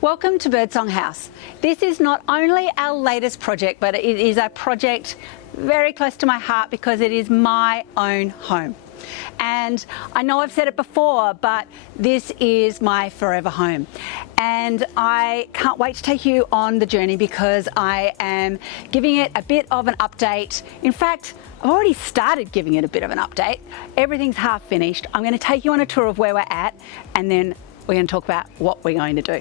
Welcome to Birdsong House. This is not only our latest project, but it is a project very close to my heart because it is my own home. And I know I've said it before, but this is my forever home. And I can't wait to take you on the journey because I am giving it a bit of an update. In fact, I've already started giving it a bit of an update. Everything's half finished. I'm going to take you on a tour of where we're at, and then we're going to talk about what we're going to do.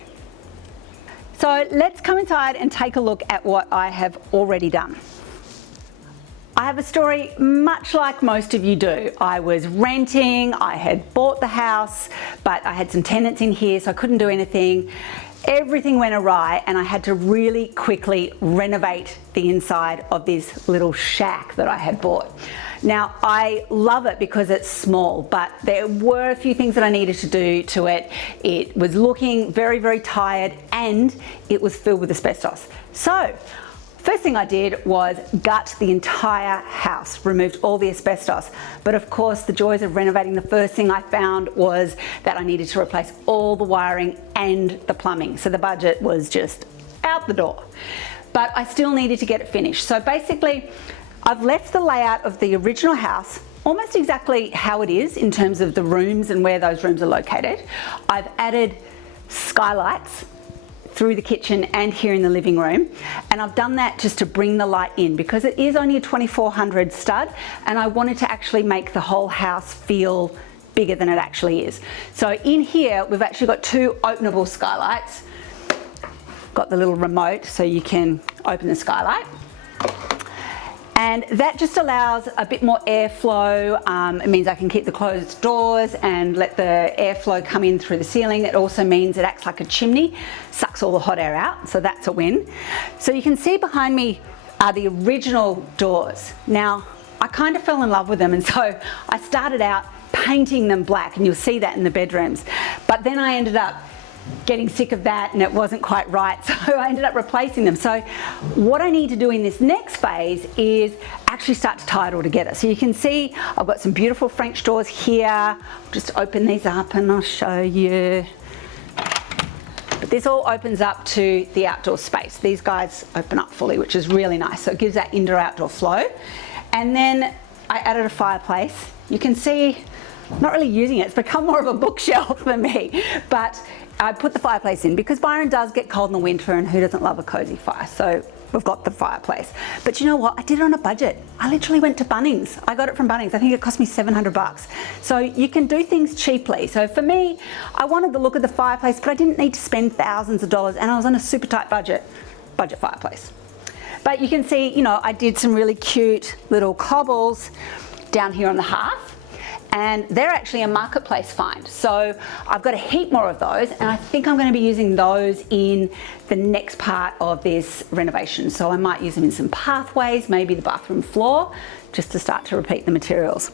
So let's come inside and take a look at what I have already done. I have a story much like most of you do. I was renting, I had bought the house, but I had some tenants in here, so I couldn't do anything. Everything went awry and I had to really quickly renovate the inside of this little shack that I had bought. Now, I love it because it's small, but there were a few things that I needed to do to it. It was looking very, very tired and it was filled with asbestos. So, first thing I did was gut the entire house, removed all the asbestos. But of course, the joys of renovating, the first thing I found was that I needed to replace all the wiring and the plumbing. So the budget was just out the door. But I still needed to get it finished. So basically, I've left the layout of the original house almost exactly how it is in terms of the rooms and where those rooms are located. I've added skylights through the kitchen and here in the living room, and I've done that just to bring the light in because it is only a 2400 stud and I wanted to actually make the whole house feel bigger than it actually is. So in here we've actually got two openable skylights. Got the little remote so you can open the skylight. And that just allows a bit more airflow. It means I can keep the closed doors and let the airflow come in through the ceiling. It also means it acts like a chimney, sucks all the hot air out, so that's a win. So you can see behind me are the original doors. Now, I kind of fell in love with them, and so I started out painting them black, and you'll see that in the bedrooms. But then I ended up getting sick of that and it wasn't quite right, so I ended up replacing them. So what I need to do in this next phase is actually start to tie it all together. So you can see I've got some beautiful French doors here. I'll just open these up and I'll show you. But this all opens up to the outdoor space. These guys open up fully, which is really nice. So it gives that indoor-outdoor flow. And then I added a fireplace. You can see I'm not really using it. It's become more of a bookshelf for me, but I put the fireplace in because Byron does get cold in the winter and who doesn't love a cozy fire? So we've got the fireplace. But you know what? I did it on a budget. I literally went to Bunnings. I got it from Bunnings. I think it cost me 700 bucks. So you can do things cheaply. So for me, I wanted the look of the fireplace, but I didn't need to spend thousands of dollars and I was on a super tight budget fireplace. But you can see, you know, I did some really cute little cobbles down here on the hearth. And they're actually a marketplace find. So I've got a heap more of those and I think I'm going to be using those in the next part of this renovation. So I might use them in some pathways, maybe the bathroom floor, just to start to repeat the materials.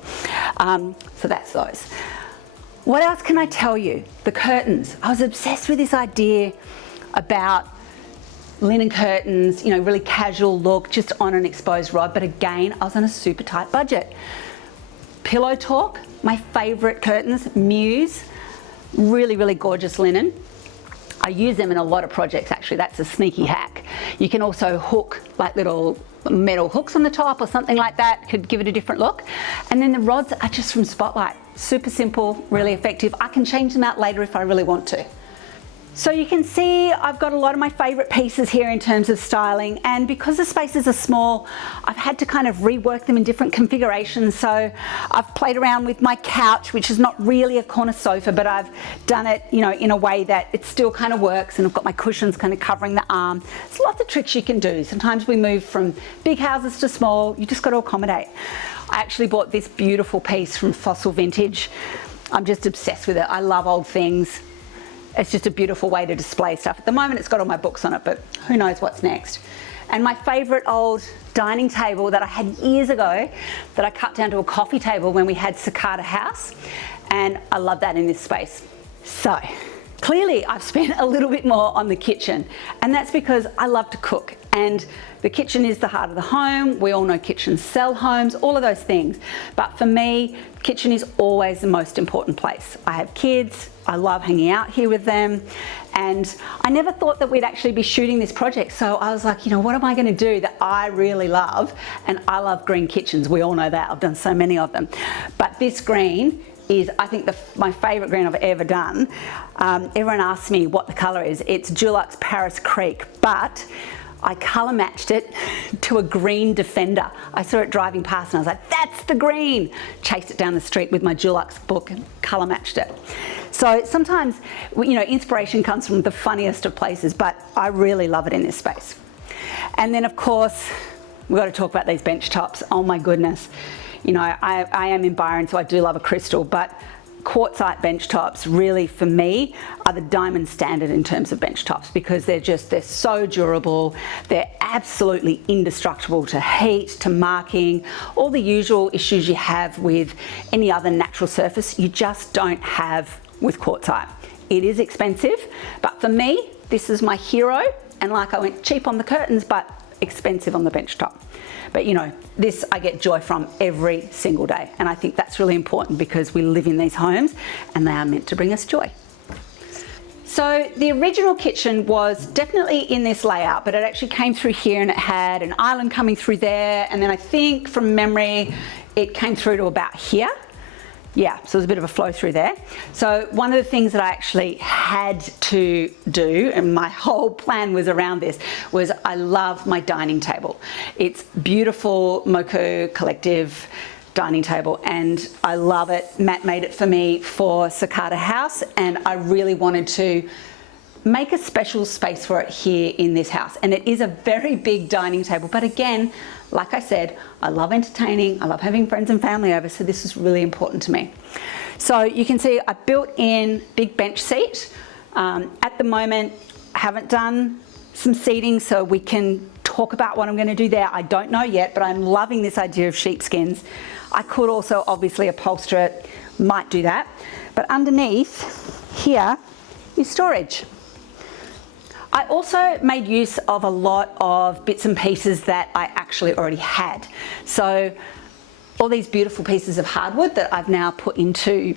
So that's those. What else can I tell you? The curtains. I was obsessed with this idea about linen curtains, you know, really casual look, just on an exposed rod. But again, I was on a super tight budget. Pillow Talk, my favorite curtains, Muse, really, really gorgeous linen. I use them in a lot of projects actually, that's a sneaky hack. You can also hook like little metal hooks on the top or something like that, could give it a different look. And then the rods are just from Spotlight, super simple, really effective. I can change them out later if I really want to. So you can see I've got a lot of my favorite pieces here in terms of styling, and because the spaces are small, I've had to kind of rework them in different configurations. So I've played around with my couch, which is not really a corner sofa, but I've done it, you know, in a way that it still kind of works, and I've got my cushions kind of covering the arm. There's lots of tricks you can do. Sometimes we move from big houses to small, you just got to accommodate. I actually bought this beautiful piece from Fossil Vintage. I'm just obsessed with it. I love old things. It's just a beautiful way to display stuff. At the moment it's got all my books on it, but who knows what's next. And my favorite old dining table that I had years ago that I cut down to a coffee table when we had Cicada House, and I love that in this space. So clearly I've spent a little bit more on the kitchen, and that's because I love to cook, and the kitchen is the heart of the home. We all know kitchens sell homes, all of those things. But for me, kitchen is always the most important place. I have kids, I love hanging out here with them, and I never thought that we'd actually be shooting this project. So I was like, you know, what am I going to do that I really love? And I love green kitchens. We all know that. I've done so many of them. But this green is, I think, my favourite green I've ever done. Everyone asks me what the colour is. It's Dulux Paris Creek, but I colour matched it to a green Defender. I saw it driving past and I was like, that's the green. Chased it down the street with my Dulux book and colour matched it. So sometimes, you know, inspiration comes from the funniest of places, but I really love it in this space. And then of course, we've got to talk about these bench tops. Oh my goodness. You know, I am in Byron, so I do love a crystal, but quartzite bench tops really, for me, are the diamond standard in terms of bench tops, because they're so durable. They're absolutely indestructible to heat, to marking, all the usual issues you have with any other natural surface, you just don't have with quartzite. It is expensive, but for me, this is my hero. And like I went cheap on the curtains, but expensive on the bench top. But you know, this I get joy from every single day. And I think that's really important because we live in these homes and they are meant to bring us joy. So the original kitchen was definitely in this layout, but it actually came through here and it had an island coming through there. And then I think from memory, it came through to about here. Yeah, so there's a bit of a flow through there. So one of the things that I actually had to do, and my whole plan was around this, was I love my dining table. It's beautiful Moku Collective dining table and I love it. Matt made it for me for Cicada House and I really wanted to make a special space for it here in this house. And it is a very big dining table, but again, like I said, I love entertaining, I love having friends and family over, so this is really important to me. So you can see I built in big bench seat. At the moment, I haven't done some seating, so we can talk about what I'm going to do there. I don't know yet, but I'm loving this idea of sheepskins. I could also obviously upholster it, might do that. But underneath here is storage. I also made use of a lot of bits and pieces that I actually already had. So all these beautiful pieces of hardwood that I've now put into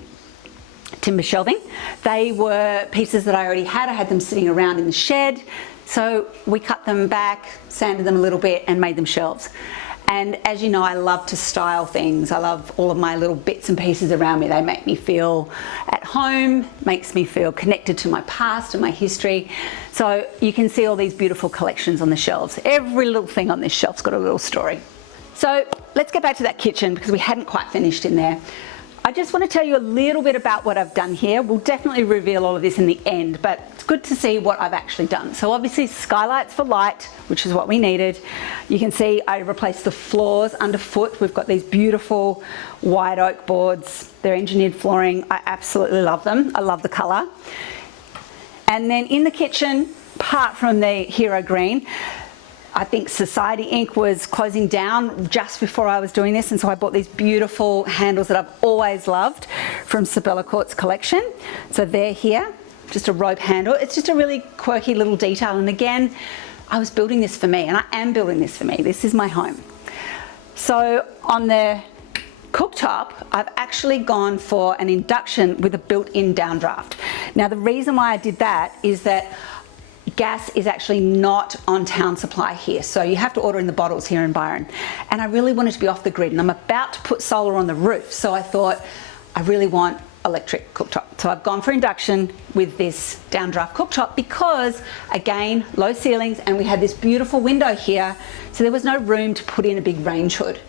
timber shelving, they were pieces that I already had. I had them sitting around in the shed. So we cut them back, sanded them a little bit and made them shelves. And as you know, I love to style things. I love all of my little bits and pieces around me. They make me feel at home, makes me feel connected to my past and my history. So you can see all these beautiful collections on the shelves. Every little thing on this shelf's got a little story. So let's get back to that kitchen because we hadn't quite finished in there. I just want to tell you a little bit about what I've done here. We'll definitely reveal all of this in the end, but it's good to see what I've actually done. So obviously skylights for light, which is what we needed. You can see I replaced the floors underfoot. We've got these beautiful white oak boards. They're engineered flooring. I absolutely love them. I love the color. And then in the kitchen, apart from the Hero Green, I think Society Inc. was closing down just before I was doing this, and so I bought these beautiful handles that I've always loved from Sabella Court's collection. So they're here, just a rope handle. It's just a really quirky little detail, and again, I was building this for me, and I am building this for me. This is my home. So on the cooktop, I've actually gone for an induction with a built-in downdraft. Now the reason why I did that is that gas is actually not on town supply here, so you have to order in the bottles here in Byron. And I really wanted to be off the grid, and I'm about to put solar on the roof, so I thought I really want electric cooktop. So I've gone for induction with this downdraft cooktop because, again, low ceilings, and we had this beautiful window here, so there was no room to put in a big range hood.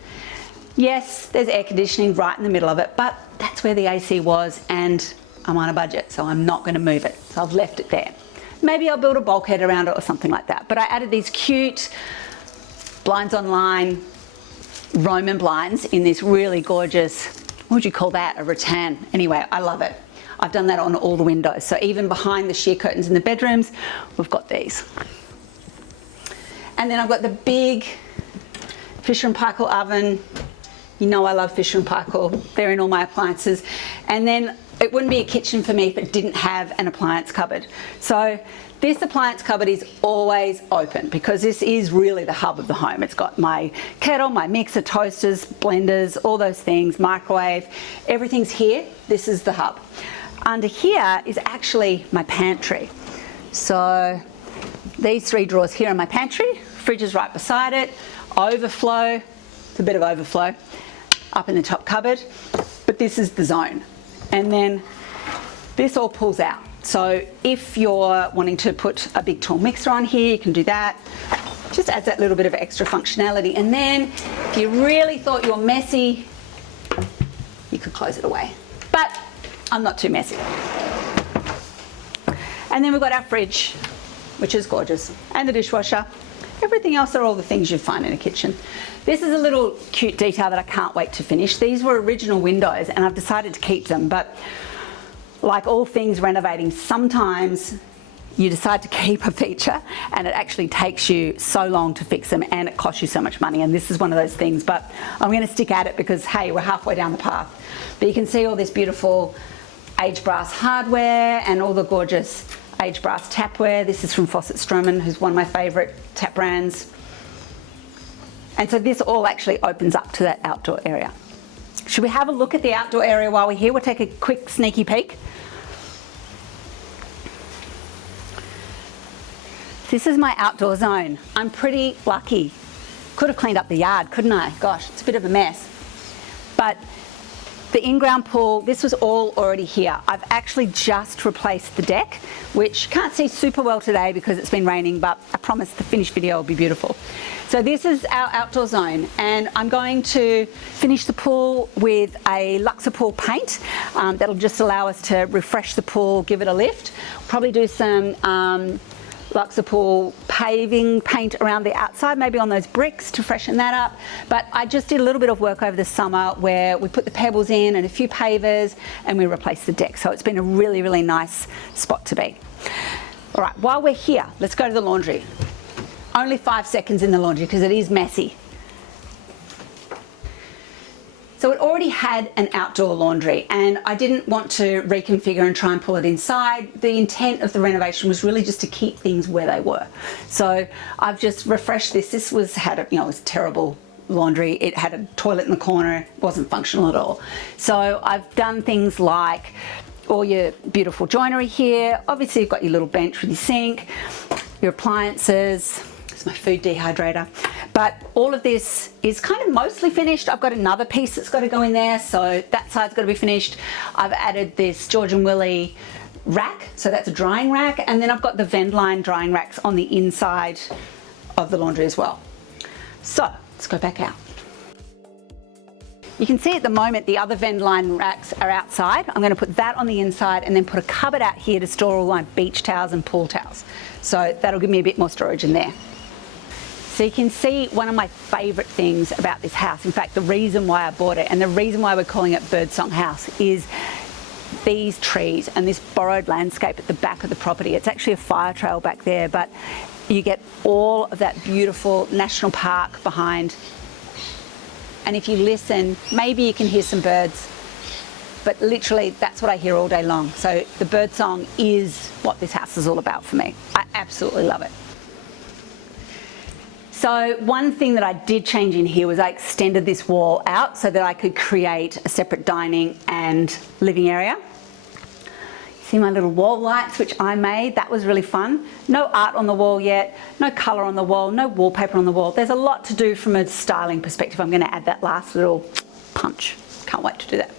Yes, there's air conditioning right in the middle of it, but that's where the AC was, and I'm on a budget, so I'm not going to move it, so I've left it there. Maybe I'll build a bulkhead around it or something like that. But I added these cute blinds online Roman blinds in this really gorgeous, what would you call that? A rattan. Anyway, I love it. I've done that on all the windows. So even behind the sheer curtains in the bedrooms, we've got these. And then I've got the big Fisher & Paykel oven. You know I love Fisher & Paykel. They're in all my appliances. And then it wouldn't be a kitchen for me if it didn't have an appliance cupboard. So this appliance cupboard is always open because this is really the hub of the home. It's got my kettle, my mixer, toasters, blenders, all those things, microwave, everything's here. This is the hub. Under here is actually my pantry. So these 3 drawers here are my pantry, fridge is right beside it, overflow, it's a bit of overflow up in the top cupboard, but this is the zone. And then this all pulls out. So if you're wanting to put a big tall mixer on here, you can do that. Just adds that little bit of extra functionality. And then if you really thought you were messy, you could close it away. But I'm not too messy. And then we've got our fridge, which is gorgeous, and the dishwasher. Everything else are all the things you'd find in a kitchen. This is a little cute detail that I can't wait to finish. These were original windows and I've decided to keep them, but like all things renovating, sometimes you decide to keep a feature and it actually takes you so long to fix them and it costs you so much money, and this is one of those things, but I'm going to stick at it because hey, we're halfway down the path. But you can see all this beautiful aged brass hardware and all the gorgeous aged brass tapware. This is from Fawcett Stroman, who's one of my favourite tap brands. And so this all actually opens up to that outdoor area. Should we have a look at the outdoor area while we're here? We'll take a quick sneaky peek. This is my outdoor zone. I'm pretty lucky. Could have cleaned up the yard, couldn't I? Gosh, it's a bit of a mess. But the in-ground pool, this was all already here. I've actually just replaced the deck, which you can't see super well today because it's been raining, but I promise the finished video will be beautiful. So this is our outdoor zone, and I'm going to finish the pool with a Luxor pool paint. That'll just allow us to refresh the pool, give it a lift. Probably do some Luxor pool paving paint around the outside, maybe on those bricks to freshen that up. But I just did a little bit of work over the summer where we put the pebbles in and a few pavers and we replaced the deck. So it's been a really, really nice spot to be. All right, while we're here, let's go to the laundry. Only 5 seconds in the laundry because it is messy. So it already had an outdoor laundry and I didn't want to reconfigure and try and pull it inside. The intent of the renovation was really just to keep things where they were. So I've just refreshed this. This had it was terrible laundry. It had a toilet in the corner, it wasn't functional at all. So I've done things like all your beautiful joinery here. Obviously you've got your little bench with your sink, your appliances. It's my food dehydrator. But all of this is kind of mostly finished. I've got another piece that's got to go in there, so that side's got to be finished. I've added this George & Willie rack, so that's a drying rack, and then I've got the Vendline drying racks on the inside of the laundry as well. So let's go back out. You can see at the moment the other Vendline racks are outside. I'm going to put that on the inside and then put a cupboard out here to store all my beach towels and pool towels. So that'll give me a bit more storage in there. So you can see one of my favourite things about this house, in fact the reason why I bought it and the reason why we're calling it Birdsong House, is these trees and this borrowed landscape at the back of the property. It's actually a fire trail back there, but you get all of that beautiful national park behind. And if you listen, maybe you can hear some birds, but literally that's what I hear all day long. So the bird song is what this house is all about for me. I absolutely love it. So one thing that I did change in here was I extended this wall out so that I could create a separate dining and living area. See my little wall lights, which I made? That was really fun. No art on the wall yet, no colour on the wall, no wallpaper on the wall. There's a lot to do from a styling perspective. I'm going to add that last little punch. Can't wait to do that.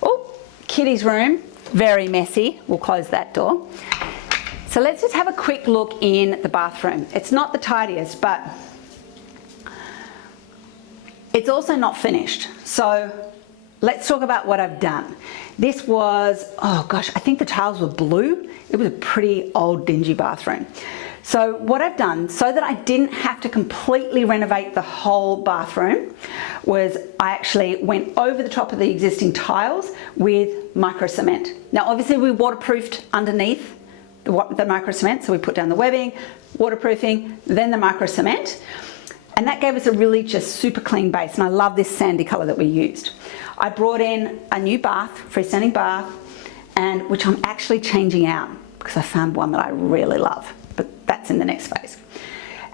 Oh, Kitty's room, very messy. We'll close that door. So let's just have a quick look in the bathroom. It's not the tidiest, but it's also not finished. So let's talk about what I've done. This was, oh gosh, I think the tiles were blue. It was a pretty old, dingy bathroom. So what I've done, so that I didn't have to completely renovate the whole bathroom, was I actually went over the top of the existing tiles with micro cement. Now obviously we waterproofed underneath the micro cement, so we put down the webbing, waterproofing, then the micro cement, and that gave us a really just super clean base, and I love this sandy colour that we used. I brought in a new bath, freestanding bath, and which I'm actually changing out because I found one that I really love, but that's in the next phase.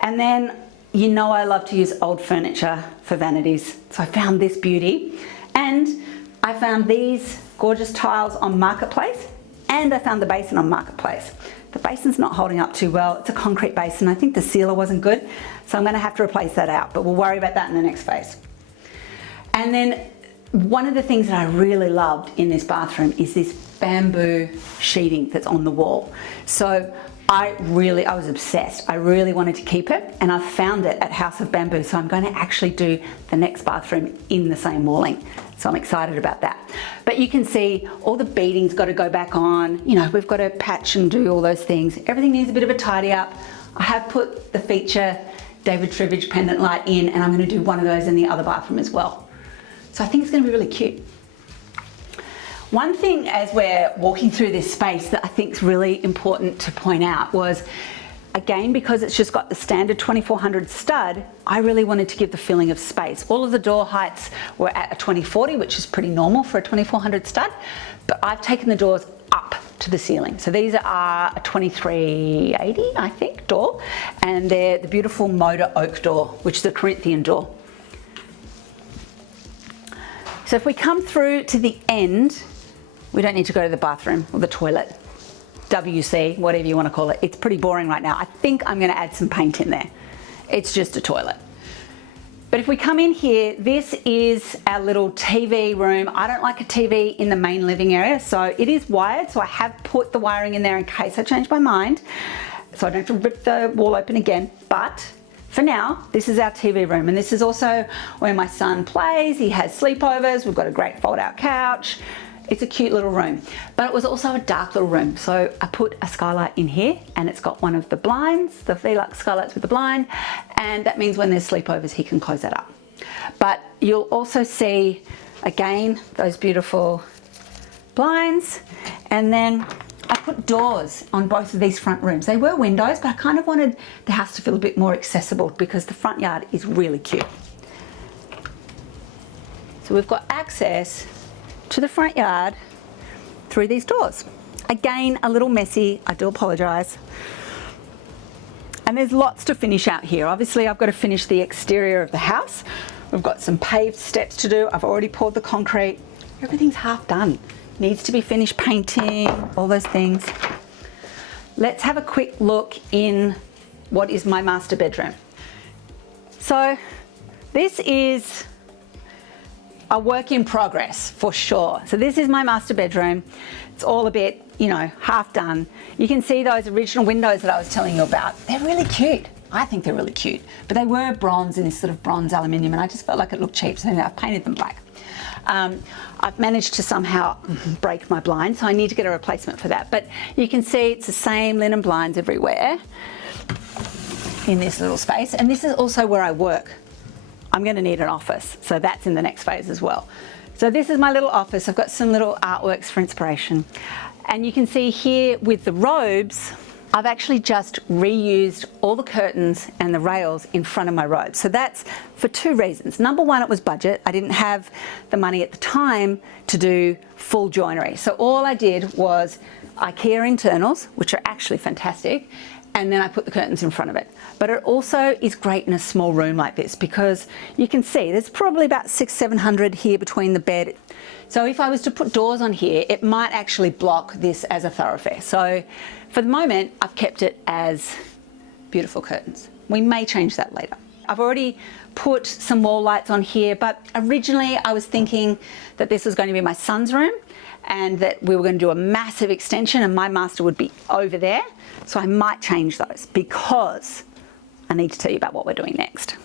And then, you know, I love to use old furniture for vanities. So I found this beauty, and I found these gorgeous tiles on Marketplace, and I found the basin on Marketplace. The basin's not holding up too well. It's a concrete basin. I think the sealer wasn't good, so I'm gonna have to replace that out, but we'll worry about that in the next phase. And then one of the things that I really loved in this bathroom is this bamboo sheeting that's on the wall. So I was obsessed. I really wanted to keep it, and I found it at House of Bamboo. So I'm going to actually do the next bathroom in the same walling. So I'm excited about that. But you can see all the beading's got to go back on. You know, we've got to patch and do all those things. Everything needs a bit of a tidy up. I have put the feature David Trivage pendant light in, and I'm going to do one of those in the other bathroom as well. So I think it's going to be really cute. One thing as we're walking through this space that I think is really important to point out was, again, because it's just got the standard 2400 stud, I really wanted to give the feeling of space. All of the door heights were at a 2040, which is pretty normal for a 2400 stud, but I've taken the doors up to the ceiling. So these are a 2380, I think, door, and they're the beautiful Moda oak door, which is a Corinthian door. So if we come through to the end, we don't need to go to the bathroom or the toilet, WC, whatever you want to call it. It's pretty boring right now. I think I'm going to add some paint in there. It's just a toilet. But if we come in here, this is our little TV room. I don't like a TV in the main living area, so it is wired. So I have put the wiring in there in case I change my mind, so I don't have to rip the wall open again. But for now, this is our TV room, and this is also where my son plays. He has sleepovers. We've got a great fold-out couch. It's a cute little room, but it was also a dark little room. So I put a skylight in here, and it's got one of the blinds, the Velux skylights with the blind, and that means when there's sleepovers, he can close that up. But you'll also see, again, those beautiful blinds, and then I put doors on both of these front rooms. They were windows, but I kind of wanted the house to feel a bit more accessible because the front yard is really cute. So we've got access to the front yard through these doors. Again, a little messy, I do apologise. And there's lots to finish out here. Obviously, I've got to finish the exterior of the house. We've got some paved steps to do. I've already poured the concrete. Everything's half done. Needs to be finished painting, all those things. Let's have a quick look in what is my master bedroom. So this is a work in progress for sure. So this is my master bedroom. It's all a bit, you know, half done. You can see those original windows that I was telling you about. They're really cute. I think they're really cute, but they were bronze in this sort of bronze aluminium, and I just felt like it looked cheap, so I've painted them black. I've managed to somehow break my blind, so I need to get a replacement for that. But you can see it's the same linen blinds everywhere in this little space, and this is also where I work. I'm going to need an office, so that's in the next phase as well. So this is my little office. I've got some little artworks for inspiration. And you can see here with the robes, I've actually just reused all the curtains and the rails in front of my robes. So that's for two reasons. Number one, it was budget. I didn't have the money at the time to do full joinery. So all I did was IKEA internals, which are actually fantastic, and then I put the curtains in front of it. But it also is great in a small room like this because you can see there's probably about 600-700 here between the bed. So if I was to put doors on here, it might actually block this as a thoroughfare. So for the moment, I've kept it as beautiful curtains. We may change that later. I've already put some wall lights on here, but originally I was thinking that this was going to be my son's room and that we were going to do a massive extension and my master would be over there. So I might change those because I need to tell you about what we're doing next.